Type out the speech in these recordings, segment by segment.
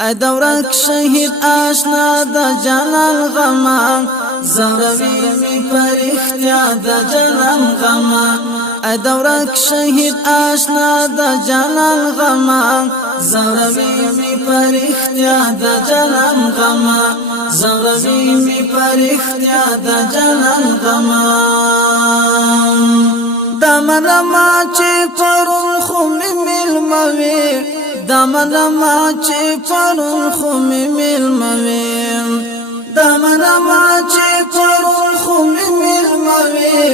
ای دورک شهید آشنا د جانان غما زوروی می پرختیا د جانان غما ای دورک شهید آشنا د جانان غما زوروی می پرختیا د جانان غما زوروی می پرختیا د جانان غما دمن ما چې پرون خو می ملموي دمن ما چې پرون خو می ملموي دمن ما چې پرون خو می ملموي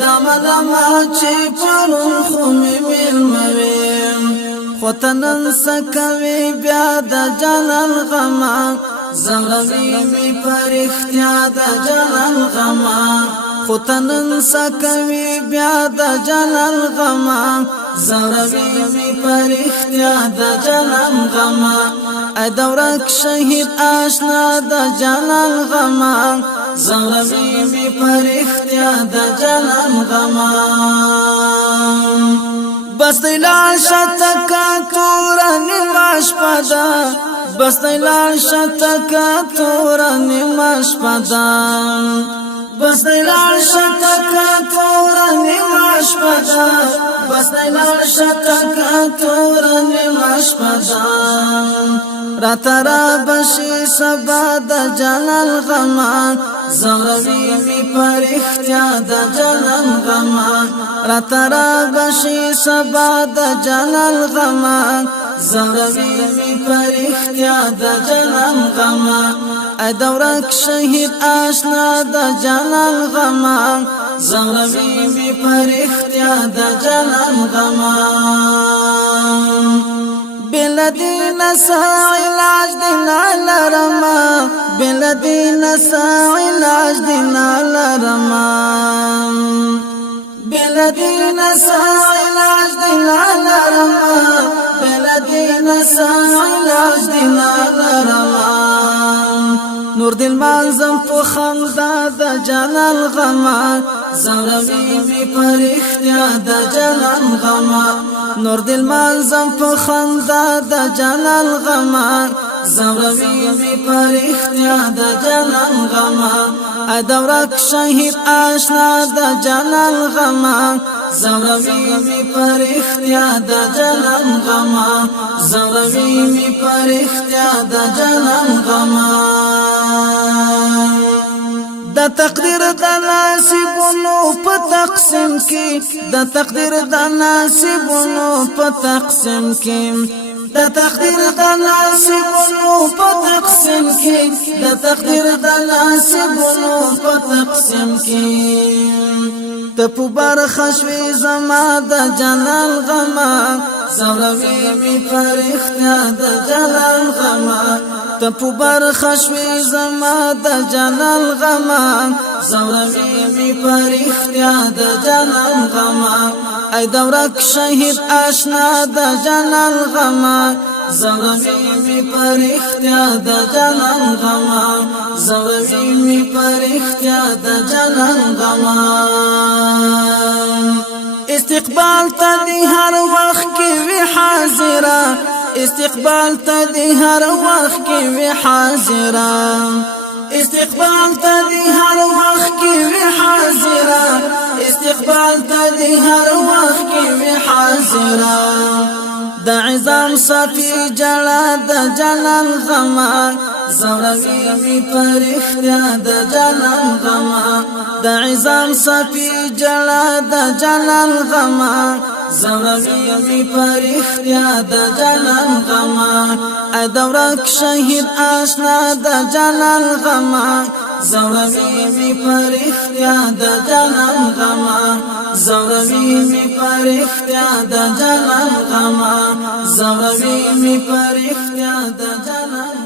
دمن ما چې پرون خو می ملموي خو تنن سکوي بیا د جانان غما زوروي می پرختیا د جانان غما خو تنن سکوي بیا د جانان غما زوروی می پرختیا د جانان غما ای دورک شهید آشنا د جانان غما زوروی می پرختیا د جانان غما بس دیلال شتکا تورانی ماش پدا بس دیلال شتکا تورانی ماش پدا بس دیلال شتکا تورانی ماش پدا بس دیلال شتکا تورانی ماش پدا راترا بشی سبا د جانان غما زوروی می پرختیا د جانان غما راترا بشی سبا د جانان غما زوروی می پرختیا د جانان غما ای دورک شهید آشنا د جانان غما زوروی می پرختیا د جانان غما بلدین سا علاج دینا لرما بلدین سا علاج دینا لرما بلدین سا علاج دینا لرما بلدین سا علاج دینا لرما نور دل منظم په خندا د جانان غما زوروی می پرختیا د جانان غما نور دل منظم په خندا د جانان غما زوروی می پرختیا د جانان غما ای دورک شهید آشنا د جانان غما زوروی می پرختیا د جانان غما زوروی می پرختیا د جانان غما د تقدیر د نصیبونو په تقسیم کې د تقدیر د نصیبونو په تقسیم کې د تقدیر د نصیبونو په تقسیم کې د تقدیر د نصیبونو په تقسیم کې ته په برخه شوي زما د جانان غما زوروی می پرختیا د جانان غما ته په برخه شوي زما د جانان غما زوروی می پرختیا د جانان غما ای دورک شهید آشنا د جانان غما زوروی می پرختیا د جانان غما زوروی می پرختیا د جانان غما استقبال ته دی هر وخت کې وی حاضره استقبال ته دی هر وخت کې وی حاضره استقبال ته دی هر وخت کې وی حاضره استقبال ته دی هر وخت کې وی حاضره د عظام صفی جلا د جانان غما زوروی می پرختیا د جانان غما د عظام صفی جلا د جانان غما زوروی می پرختیا د جانان غما ای دورک شهید آشنا د جانان غما زوروی می پرختیا د جانان غما زوروی می پرختیا د جانان غما زوروی می پرختیا د جانان